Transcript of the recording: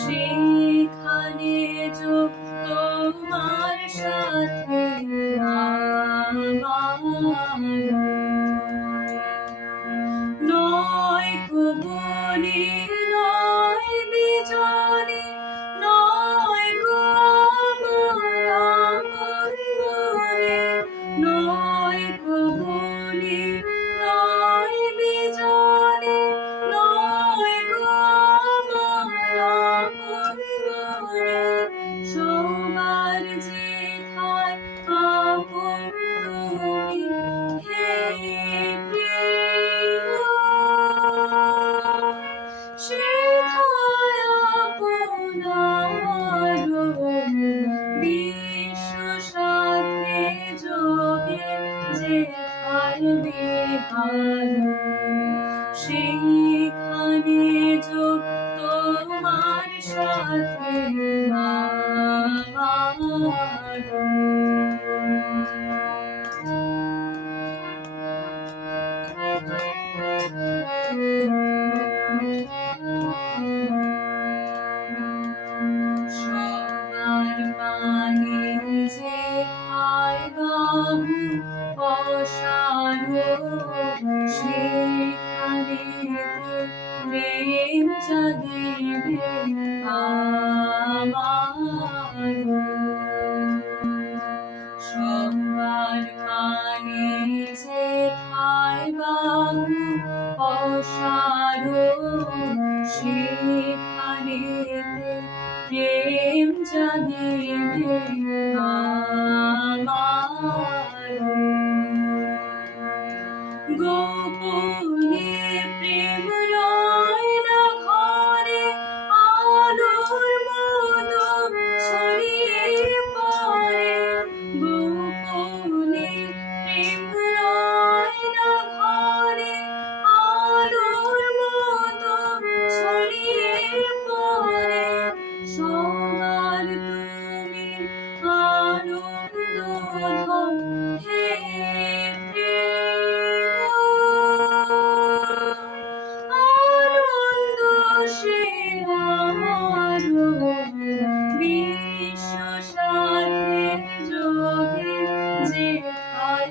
সেখানে যোগ তোমার সাথে কালবে হারু সেইখানে যোগ তোমার সাথে মা সেখানেতে প্রেম জাগিবে আমার সবার কানে যে খাইবাম অসার সেখানেতে প্রেম জাগিবে Oh.